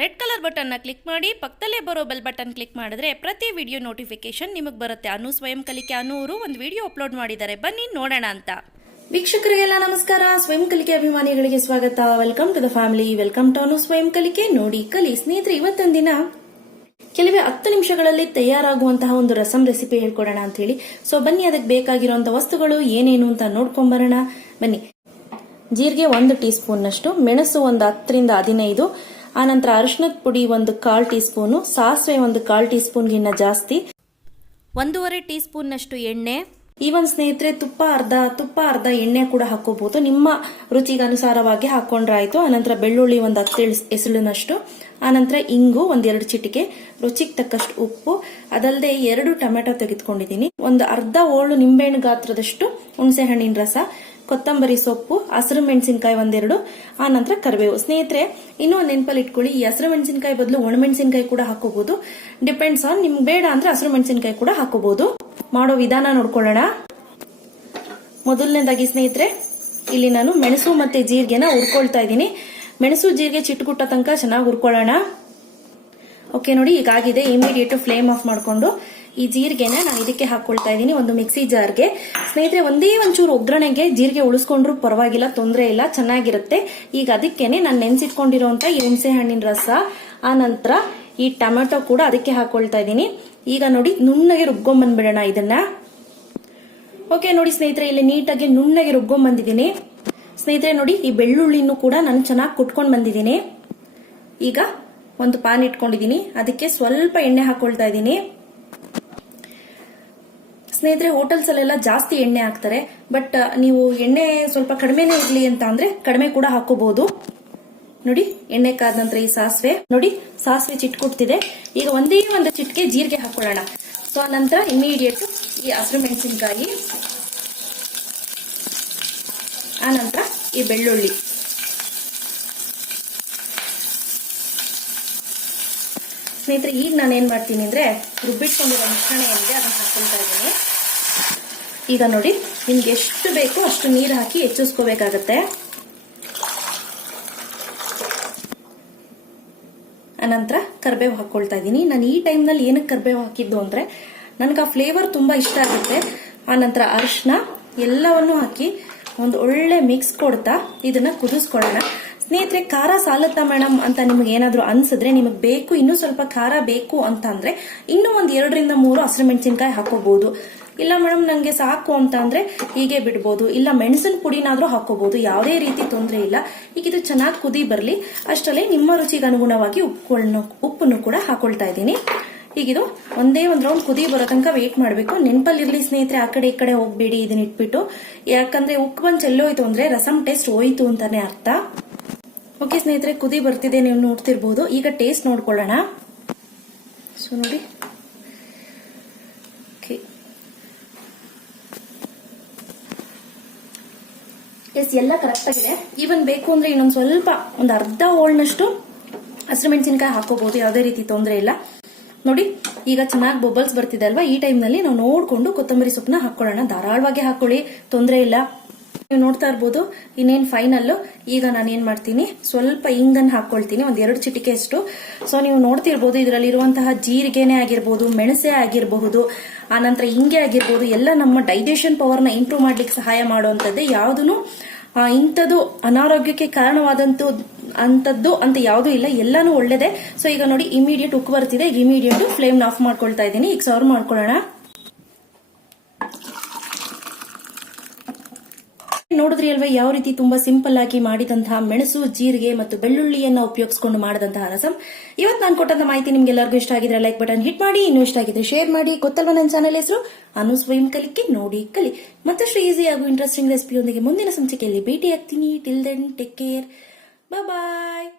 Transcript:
Red colour ಬಟನ್ನ click ಮಾಡಿ ಪಕ್ಕದಲ್ಲೇ ಬರೋ ಬೆಲ್ ಬಟನ್ ಕ್ಲಿಕ್ ಮಾಡಿದ್ರೆ ಪ್ರತಿ ವಿಡಿಯೋ ನೋಟಿಫಿಕೇಶನ್ ನಿಮಗೆ ಬರುತ್ತೆ. ಅನುಸ್ವಯಂಕಲಿಕೆ ಅವರು ಒಂದು ವಿಡಿಯೋ ಅಪ್ಲೋಡ್ ಮಾಡಿದ್ದಾರೆ, ಬನ್ನಿ ನೋಡೋಣ ಅಂತ. ವೀಕ್ಷಕರಿಗೆಲ್ಲ ನಮಸ್ಕಾರ. ಸ್ವಯಂ ಕಲಿಕೆ ಅಭಿಮಾನಿಗಳಿಗೆ ಸ್ವಾಗತ. Welcome to the family, welcome to ಅನುಸ್ವಯಂಕಲಿಕೆ. ನೋಡಿ ಕಲಿ ಸ್ನೇಹಿತರೆ, ಇವತ್ತೊಂದು ದಿನ ಕೆಲವೇ 10 ನಿಮಿಷಗಳಲ್ಲಿ ತಯಾರಾಗುವಂತಹ ಒಂದು ರಸಂ ರೆಸಿಪಿ ಹೇಳ್ಕೊಡೋಣ ಅಂತ ಹೇಳಿ. ಸೊ ಬನ್ನಿ, ಅದಕ್ಕೆ ಬೇಕಾಗಿರುವಂತಹ ವಸ್ತುಗಳು ಏನೇನು ಅಂತ ನೋಡ್ಕೊಂಬರೋಣ ಬನ್ನಿ. ಜೀರಿಗೆ 1 ಟೀ ಸ್ಪೂನ್ ನಷ್ಟು, ಮೆಣಸು ಒಂದು 10 ರಿಂದ 15, ಆನಂತರ ಅರಿಶಿನದ ಪುಡಿ 1/4 ಟೀ ಸ್ಪೂನು, ಸಾಸಿವೆ 1/4 ಟೀ ಸ್ಪೂನ್ಗಿನ್ನ ಜಾಸ್ತಿ, 1.5 ಟೀ ಸ್ಪೂನ್ ನಷ್ಟು ಎಣ್ಣೆ. ಈವನ್ ಸ್ನೇಹಿತರೆ, ತುಪ್ಪ ಅರ್ಧ ಎಣ್ಣೆ ಕೂಡ ಹಾಕೋಬಹುದು, ನಿಮ್ಮ ರುಚಿಗೆ ಅನುಸಾರವಾಗಿ ಹಾಕೊಂಡ್ರೆ ಆಯ್ತು. ಆನಂತರ ಬೆಳ್ಳುಳ್ಳಿ 10 ಎಸಳಿನಷ್ಟು, ಆನಂತರ ಇಂಗು 1-2 ಚಿಟಿಕೆ, ರುಚಿಗೆ ತಕ್ಕಷ್ಟು ಉಪ್ಪು, ಅದಲ್ಲದೆ 2 ಟೊಮೆಟೊ ತೆಗೆದುಕೊಂಡಿದ್ದೀನಿ, ಒಂದು ಅರ್ಧ ಓಳು ನಿಂಬೆಹಣ್ಣು ಗಾತ್ರದಷ್ಟು ಹುಣಸೆ ಹಣ್ಣಿನ ರಸ, ಕೊತ್ತಂಬರಿ ಸೊಪ್ಪು, ಹಸಿರು ಮೆಣಸಿನಕಾಯಿ 1-2, ಆನಂತರ ಕರಿಬೇವು. ಸ್ನೇಹಿತರೆ, ಇನ್ನೂ ಒಂದು ನೆನಪಲ್ಲಿ ಇಟ್ಕೊಳ್ಳಿ, ಈ ಹಸಿರು ಮೆಣಸಿನಕಾಯಿ ಬದಲು ಒಣಮೆಣಸಿನಕಾಯಿ ಕೂಡ ಹಾಕೋಬಹುದು, ಡಿಪೆಂಡ್ಸ್ ಆನ್, ನಿಮ್ಗೆ ಬೇಡ ಅಂದ್ರೆ ಹಸಿರು ಮೆಣಸಿನಕಾಯಿ ಕೂಡ ಹಾಕೋಬಹುದು. ಮಾಡೋ ವಿಧಾನ ನೋಡ್ಕೊಳ್ಳೋಣ. ಮೊದಲನೇದಾಗಿ ಸ್ನೇಹಿತರೆ, ಇಲ್ಲಿ ನಾನು ಮೆಣಸು ಮತ್ತೆ ಜೀರಿಗೆನ ಹುರ್ಕೊಳ್ತಾ ಇದ್ದೀನಿ. ಮೆಣಸು ಜೀರಿಗೆ ಚಿಟ್ಟುಗುಟ್ಟ ತನಕ ಚೆನ್ನಾಗಿ ಹುರ್ಕೊಳ್ಳೋಣ. ಓಕೆ ನೋಡಿ, ಈಗಾಗಿದೆ. ಇಮಿಡಿಯೇಟ್ ಫ್ಲೇಮ್ ಆಫ್ ಮಾಡ್ಕೊಂಡು ಈ ಜೀರಿಗೆನ ನಾನು ಇದಕ್ಕೆ ಹಾಕೊಳ್ತಾ ಇದ್ದೀನಿ, ಒಂದು ಮಿಕ್ಸಿ ಜಾರ್ಗೆ. ಸ್ನೇಹಿತರೆ, ಒಂದೇ ಒಂಚೂರು ಒಗ್ಗರಣೆಗೆ ಜೀರಿಗೆ ಉಳಿಸ್ಕೊಂಡ್ರು ಪರವಾಗಿಲ್ಲ, ತೊಂದರೆ ಇಲ್ಲ, ಚೆನ್ನಾಗಿರುತ್ತೆ. ಈಗ ಅದಕ್ಕೇನೆ ನಾನು ನೆನ್ಸಿಟ್ಕೊಂಡಿರುವಂತ ಈ ಹುಣಸೆ ಹಣ್ಣಿನ ರಸ, ಆ ನಂತರ ಈ ಟೊಮೆಟೊ ಕೂಡ ಅದಕ್ಕೆ ಹಾಕೊಳ್ತಾ ಇದ್ದೀನಿ. ಈಗ ನೋಡಿ, ನುಣ್ಣಗೆ ರುಬ್ಕೊಂಡ್ಬಂದ್ಬಿಡೋಣ ಇದನ್ನ. ಓಕೆ ನೋಡಿ ಸ್ನೇಹಿತರೆ, ಇಲ್ಲಿ ನೀಟಾಗಿ ನುಣ್ಣಗೆ ರುಬ್ಕೊಂಡ್ಬಂದಿದ್ದೀನಿ. ಸ್ನೇಹಿತರೆ ನೋಡಿ, ಈ ಬೆಳ್ಳುಳ್ಳಿನೂ ಕೂಡ ನಾನು ಚೆನ್ನಾಗಿ ಕುಟ್ಕೊಂಡ್ ಬಂದಿದ್ದೀನಿ. ಈಗ ಒಂದು ಪಾನ್ ಇಟ್ಕೊಂಡಿದ್ದೀನಿ, ಅದಕ್ಕೆ ಸ್ವಲ್ಪ ಎಣ್ಣೆ ಹಾಕೊಳ್ತಾ ಇದ್ದೀನಿ. ಸ್ನೇಹಿತರೆ, ಹೋಟೆಲ್ಸ್ ಅಲ್ಲೆಲ್ಲ ಜಾಸ್ತಿ ಎಣ್ಣೆ ಹಾಕ್ತಾರೆ, ಬಟ್ ನೀವು ಎಣ್ಣೆ ಸ್ವಲ್ಪ ಕಡಿಮೆನೇ ಇರ್ಲಿ ಅಂತ ಅಂದ್ರೆ ಕಡಿಮೆ ಕೂಡ ಹಾಕೋಬಹುದು. ನೋಡಿ, ಎಣ್ಣೆ ಕಾದ ನಂತರ ಈ ಸಾಸಿವೆ ನೋಡಿ, ಸಾಸಿವೆ ಚಿಟ್ಕೊಡ್ತಿದೆ. ಈಗ ಒಂದೇ ಒಂದು ಚಿಟಿಕೆ ಜೀರಿಗೆ ಹಾಕೊಳ್ಳೋಣ. ಸೊ ನಂತರ ಇಮಿಡಿಯೇಟ್ ಈ ಹಸಿರು ಮೆಣಸಿನಕಾಯಿ, ಆ ನಂತರ ಈ ಬೆಳ್ಳುಳ್ಳಿ. ಸ್ನೇಹಿತರೆ, ಈಗ ನಾನು ಏನ್ ಮಾಡ್ತೀನಿ ಅಂದ್ರೆ, ರುಬ್ಬಿಟ್ಕೊಂಡಿರೋ ಮಿಶ್ರಣ ಏನಿದೆ ಅದನ್ನ ಹಾಕೊಳ್ತಾ ಇದ್ದೀನಿ. ಈಗ ನೋಡಿ, ನಿಮ್ಗೆ ಎಷ್ಟು ಬೇಕು ಅಷ್ಟು ನೀರು ಹಾಕಿ ಹೆಚ್ಚಿಸ್ಕೋಬೇಕಾಗತ್ತೆ. ಅನಂತರ ಕರಿಬೇವು ಹಾಕೊಳ್ತಾ ಇದ್ದೀನಿ. ನಾನು ಈ ಟೈಮ್ ನಲ್ಲಿ ಏನಕ್ಕೆ ಕರಿಬೇವು ಹಾಕಿದ್ದು ಅಂದ್ರೆ, ನನ್ಗೆ ಆ ಫ್ಲೇವರ್ ತುಂಬಾ ಇಷ್ಟ ಆಗುತ್ತೆ. ಆನಂತರ ಅರಿಶಿನ ಎಲ್ಲವನ್ನು ಹಾಕಿ ಒಂದು ಒಳ್ಳೆ ಮಿಕ್ಸ್ ಕೊಡ್ತಾ ಇದನ್ನ ಕುದಿಸ್ಕೊಳ್ಳೋಣ. ಸ್ನೇಹಿತರೆ, ಖಾರ ಸಾಲುತ್ತಾ ಮೇಡಮ್ ಅಂತ ನಿಮ್ಗೆ ಏನಾದ್ರು ಅನ್ಸಿದ್ರೆ, ನಿಮಗೆ ಬೇಕು ಇನ್ನೂ ಸ್ವಲ್ಪ ಖಾರ ಬೇಕು ಅಂತ ಅಂದ್ರೆ ಇನ್ನೂ ಒಂದು 2 ರಿಂದ 3 ಹಸಿರು ಮೆಣಸಿನಕಾಯಿ ಹಾಕೋಬಹುದು. ಇಲ್ಲ ಮೇಡಮ್ ನಂಗೆ ಸಾಕು ಅಂತ ಅಂದ್ರೆ ಹೀಗೆ ಬಿಡ್ಬೋದು, ಇಲ್ಲ ಮೆಣಸಿನ ಪುಡಿನಾದ್ರೂ ಹಾಕೋಬಹುದು, ಯಾವುದೇ ರೀತಿ ತೊಂದರೆ ಇಲ್ಲ. ಈಗ ಇದು ಚೆನ್ನಾಗಿ ಕುದಿ ಬರ್ಲಿ, ಅಷ್ಟರಲ್ಲಿ ನಿಮ್ಮ ರುಚಿಗೆ ಅನುಗುಣವಾಗಿ ಉಪ್ಪನ್ನು ಕೂಡ ಹಾಕೊಳ್ತಾ ಇದ್ದೀನಿ. ಈಗಿದು ಒಂದೇ ಒಂದು ರೌಂಡ್ ಕುದಿ ಬರೋ ತನಕ ವೇಟ್ ಮಾಡಬೇಕು. ನೆನಪಲ್ಲಿರ್ಲಿ ಸ್ನೇಹಿತರೆ, ಆ ಕಡೆ ಈ ಕಡೆ ಹೋಗ್ಬೇಡಿ ಇದನ್ನ ಇಟ್ಬಿಟ್ಟು, ಯಾಕಂದ್ರೆ ಉಪ್ಪು ಬಂದು ಚೆಲ್ಲೋಯ್ತು ಅಂದ್ರೆ ರಸಂ ಟೇಸ್ಟ್ ಹೋಯ್ತು ಅಂತಾನೆ ಅರ್ಥ. ಓಕೆ ಸ್ನೇಹಿತರೆ, ಕುದಿ ಬರ್ತಿದೆ, ನೀವು ನೋಡ್ತಿರ್ಬೋದು. ಈಗ ಟೇಸ್ಟ್ ನೋಡ್ಕೊಳ್ಳೋಣ. ಸೊ ನೋಡಿ, ಎಸ್, ಎಲ್ಲ ಕರೆಕ್ಟ್ ಆಗಿದೆ. ಈವನ್ ಬೇಕು ಅಂದ್ರೆ ಇನ್ನೊಂದು ಸ್ವಲ್ಪ ಒಂದು ಅರ್ಧ ಓಳ್ನಷ್ಟು ಹಸಿರು ಮೆಣಸಿನಕಾಯಿ ಹಾಕೋಬಹುದು, ಯಾವುದೇ ರೀತಿ ತೊಂದರೆ ಇಲ್ಲ. ನೋಡಿ, ಈಗ ಚೆನ್ನಾಗಿ ಬಬಲ್ಸ್ ಬರ್ತಿದೆ ಅಲ್ವಾ, ಈ ಟೈಮ್ ನಲ್ಲಿ ನಾವು ನೋಡ್ಕೊಂಡು ಕೊತ್ತಂಬರಿ ಸೊಪ್ಪನ್ನ ಹಾಕೊಳ್ಳೋಣ. ಧಾರಾಳವಾಗಿ ಹಾಕೊಳ್ಳಿ, ತೊಂದರೆ ಇಲ್ಲ. ನೀವು ನೋಡ್ತಾ ಇರ್ಬೋದು, ಇನ್ನೇನ್ ಫೈನಲ್. ಈಗ ನಾನು ಏನ್ ಮಾಡ್ತೀನಿ, ಸ್ವಲ್ಪ ಹಿಂಗನ್ನು ಹಾಕೊಳ್ತೀನಿ, 1-2 ಚಿಟಿಕೆ ಅಷ್ಟು. ಸೊ ನೀವು ನೋಡ್ತಿರ್ಬೋದು, ಇದರಲ್ಲಿ ಇರುವಂತಹ ಜೀರಿಗೆನೆ ಆಗಿರ್ಬೋದು, ಮೆಣಸೆ ಆಗಿರಬಹುದು, ಆನಂತರ ಹಿಂಗೆ ಆಗಿರ್ಬೋದು, ಎಲ್ಲ ನಮ್ಮ ಡೈಜೆಷನ್ ಪವರ್ ನ ಇಂಪ್ರೂವ್ ಮಾಡ್ಲಿಕ್ಕೆ ಸಹಾಯ ಮಾಡುವಂತದ್ದೇ. ಯಾವ್ದು ಇಂಥದ್ದು ಅನಾರೋಗ್ಯಕ್ಕೆ ಕಾರಣವಾದಂತದ್ದು ಅಂತ ಯಾವ್ದು ಇಲ್ಲ, ಎಲ್ಲಾನು ಒಳ್ಳೇದೆ. ಸೊ ಈಗ ನೋಡಿ, ಇಮಿಡಿಯೇಟ್ ಉಕ್ಕು ಬರ್ತಿದೆ. ಈಗ ಇಮಿಡಿಯೇಟ್ ಫ್ಲೇಮ್ ಆಫ್ ಮಾಡ್ಕೊಳ್ತಾ ಇದ್ದೀನಿ. ಈಗ ಸರ್ವ್ ಮಾಡ್ಕೊಳ್ಳೋಣ. ನೋಡಿದ್ರಿ ಅಲ್ವಾ, ಯಾವ ರೀತಿ ತುಂಬಾ ಸಿಂಪಲ್ ಆಗಿ ಮಾಡಿದಂತಹ ಮೆಣಸು, ಜೀರಿಗೆ ಮತ್ತು ಬೆಳ್ಳುಳ್ಳಿಯನ್ನ ಉಪಯೋಗಿಸಿಕೊಂಡು ಮಾಡಿದಂತಹ ರಸಂ. ಇವತ್ತು ನಾನು ಕೊಟ್ಟಂತ ಮಾಹಿತಿ ನಿಮ್ಗೆಲ್ಲರಿಗೂ ಇಷ್ಟ ಆಗಿದ್ರೆ ಲೈಕ್ ಬಟನ್ ಹಿಟ್ ಮಾಡಿ, ಇನ್ನೂ ಇಷ್ಟ ಆಗಿದ್ರೆ ಶೇರ್ ಮಾಡಿ. ಗೊತ್ತಲ್ವಾ ನನ್ನ ಚಾನೆಲ್ ಹೆಸರು ಅನುಸ್ವಯಂಕಲಿಕೆ, ನೋಡಿ ಕಲಿ. ಮತ್ತಷ್ಟು ಈಸಿ ಹಾಗೂ ಇಂಟ್ರೆಸ್ಟಿಂಗ್ ರೆಸಿಪಿಯೊಂದಿಗೆ ಮುಂದಿನ ಸಂಚಿಕೆಯಲ್ಲಿ ಭೇಟಿ ಆಗ್ತೀನಿ. ಟಿಲ್ ದೆನ್ ಟೇಕ್ ಕೇರ್, ಬಾಯ್.